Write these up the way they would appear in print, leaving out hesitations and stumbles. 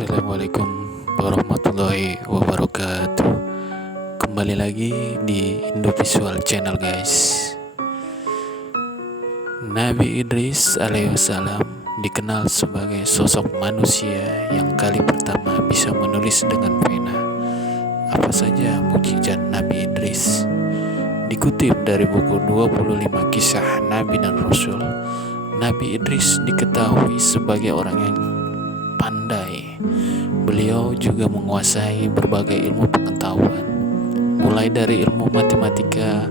Assalamualaikum warahmatullahi wabarakatuh. Kembali lagi di Indovisual Channel guys. Nabi Idris alaihissalam dikenal sebagai sosok manusia yang kali pertama bisa menulis dengan pena. Apa saja mukjizat Nabi Idris? Dikutip dari buku 25 kisah Nabi dan Rasul, Nabi Idris diketahui sebagai orang yang pandai. Beliau juga menguasai berbagai ilmu pengetahuan, mulai dari ilmu matematika,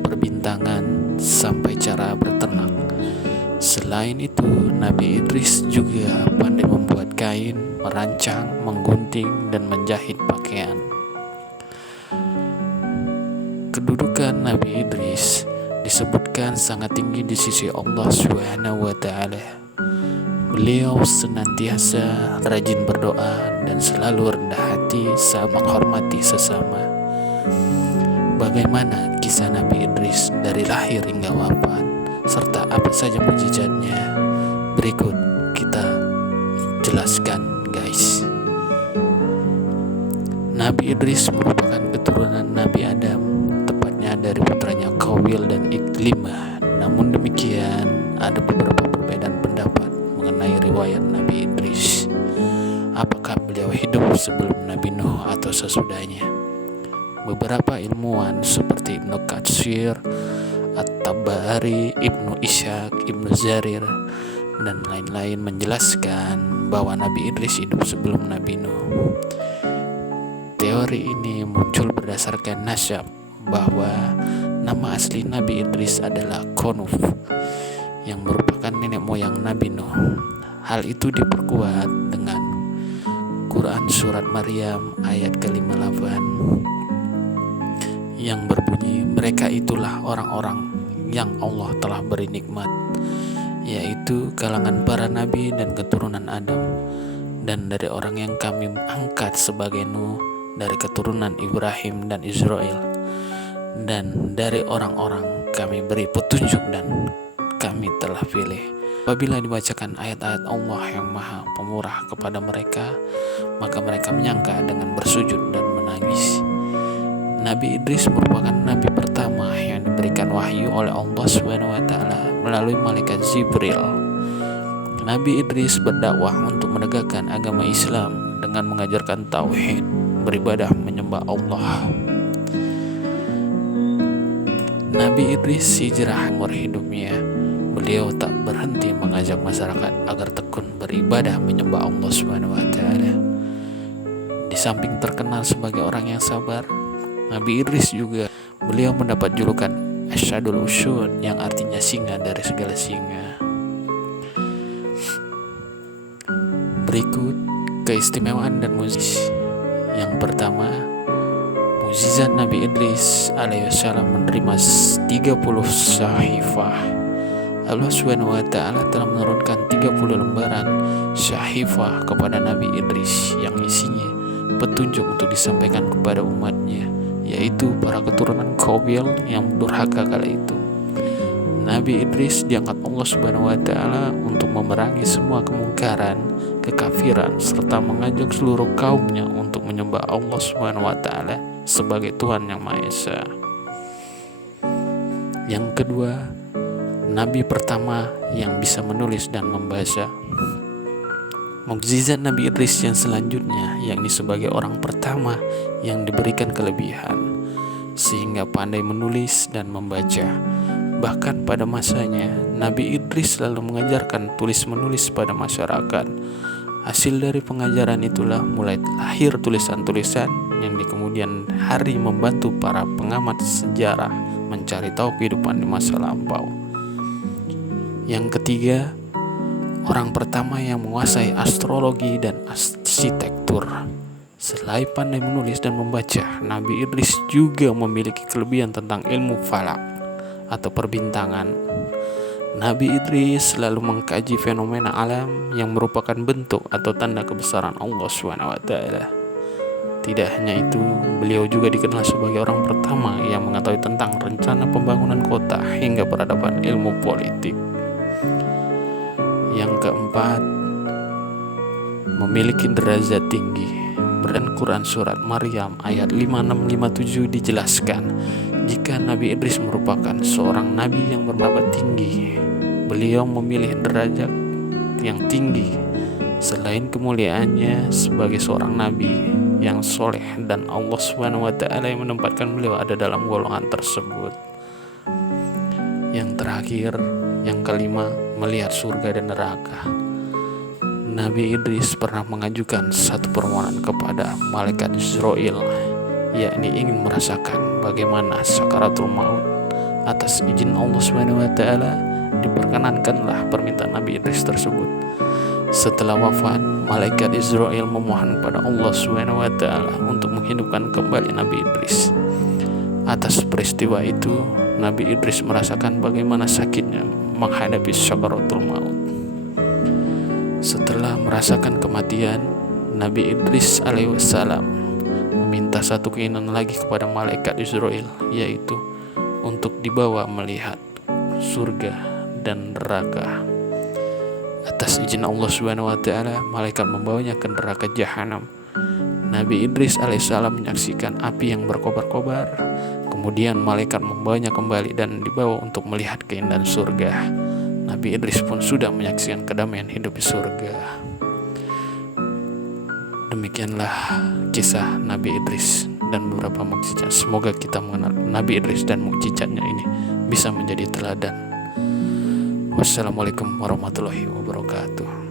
perbintangan, sampai cara berternak. Selain itu, Nabi Idris juga pandai membuat kain, merancang, menggunting, dan menjahit pakaian. Kedudukan Nabi Idris disebutkan sangat tinggi di sisi Allah Subhanahu wa Ta'ala. Beliau senantiasa rajin berdoa dan selalu rendah hati saat menghormati sesama. Bagaimana kisah Nabi Idris dari lahir hingga wafat, serta apa saja mukjizatnya? Berikut kita jelaskan guys. Nabi Idris merupakan keturunan Nabi Adam, tepatnya dari putranya Qabil dan Iklimah. Namun demikian, ada beberapa perbedaan pendapat mengenai riwayat Nabi Idris. Apakah beliau hidup sebelum Nabi Nuh atau sesudahnya? Beberapa ilmuwan seperti Ibnu Katsir, At-Tabari, Ibnu Ishaq, Ibnu Jarir, dan lain-lain menjelaskan bahwa Nabi Idris hidup sebelum Nabi Nuh. Teori ini muncul berdasarkan nasyab, bahwa nama asli Nabi Idris adalah Konuf, yang merupakan nenek moyang Nabi Nuh. Hal itu diperkuat dengan Quran Surat Maryam ayat ke-58 yang berbunyi, mereka itulah orang-orang yang Allah telah beri nikmat, yaitu kalangan para nabi dan keturunan Adam, dan dari orang yang kami angkat sebagai Nuh, dari keturunan Ibrahim dan Israel, dan dari orang-orang kami beri petunjuk dan kami telah pilih. Apabila dibacakan ayat-ayat Allah yang maha pemurah kepada mereka, maka mereka menyangka dengan bersujud dan menangis. Nabi Idris merupakan nabi pertama yang diberikan wahyu oleh Allah SWT melalui malaikat Jibril. Nabi Idris berdakwah untuk menegakkan agama Islam dengan mengajarkan tauhid, beribadah menyembah Allah. Nabi Idris hijrah umur hidupnya. Beliau tak berhenti mengajak masyarakat agar tekun beribadah menyembah Allah Subhanahu wa Ta'ala. Di samping terkenal sebagai orang yang sabar, Nabi Idris juga beliau mendapat julukan Asyadul Usud, yang artinya singa dari segala singa. Berikut keistimewaan dan mukjizat. Yang pertama, mukjizat Nabi Idris alaihissalam menerima 30 sahifah. Allah Subhanahu wa Ta'ala telah menurunkan 30 lembaran sahifah kepada Nabi Idris yang isinya petunjuk untuk disampaikan kepada umatnya, yaitu para keturunan Qabil yang durhaka kala itu. Nabi Idris diangkat Allah Subhanahu wa Ta'ala untuk memerangi semua kemungkaran, kekafiran, serta mengajak seluruh kaumnya untuk menyembah Allah Subhanahu wa Ta'ala sebagai Tuhan yang Maha Esa. Yang kedua, Nabi pertama yang bisa menulis dan membaca. Mukjizat Nabi Idris yang selanjutnya, yakni sebagai orang pertama yang diberikan kelebihan sehingga pandai menulis dan membaca. Bahkan pada masanya, Nabi Idris selalu mengajarkan tulis-menulis pada masyarakat. Hasil dari pengajaran itulah mulai lahir tulisan-tulisan yang di kemudian hari membantu para pengamat sejarah mencari tahu kehidupan di masa lampau. Yang ketiga, orang pertama yang menguasai astrologi dan arsitektur. Selain pandai menulis dan membaca, Nabi Idris juga memiliki kelebihan tentang ilmu falak atau perbintangan. Nabi Idris selalu mengkaji fenomena alam yang merupakan bentuk atau tanda kebesaran Allah SWT. Tidak hanya itu, beliau juga dikenal sebagai orang pertama yang mengetahui tentang rencana pembangunan kota hingga peradaban ilmu politik. Yang keempat, memiliki derajat tinggi. Dan Quran surat Maryam ayat 56-57 dijelaskan, jika Nabi Idris merupakan seorang nabi yang bermartabat tinggi, beliau memilih derajat yang tinggi selain kemuliaannya sebagai seorang nabi yang soleh, dan Allah SWT yang menempatkan beliau ada dalam golongan tersebut. Yang terakhir, yang kelima, melihat surga dan neraka. Nabi Idris pernah mengajukan satu permohonan kepada malaikat Israel, yakni ingin merasakan bagaimana sakaratul maut. Atas izin Allah SWT, diperkenankanlah permintaan Nabi Idris tersebut. Setelah wafat, malaikat Israel memohon kepada Allah SWT untuk menghidupkan kembali Nabi Idris. Atas peristiwa itu, Nabi Idris merasakan bagaimana sakitnya menghadapi sakaratul maut. Setelah merasakan kematian, Nabi Idris alaihissalam meminta satu keinginan lagi kepada malaikat Israel, yaitu untuk dibawa melihat surga dan neraka. Atas izin Allah SWT, malaikat membawanya ke neraka Jahanam. Nabi Idris alaihissalam menyaksikan api yang berkobar-kobar. Kemudian malaikat membawanya kembali dan dibawa untuk melihat keindahan surga. Nabi Idris pun sudah menyaksikan kedamaian hidup di surga. Demikianlah kisah Nabi Idris dan beberapa mukjizat. Semoga kita mengenal Nabi Idris dan mukjizatnya ini bisa menjadi teladan. Wassalamualaikum warahmatullahi wabarakatuh.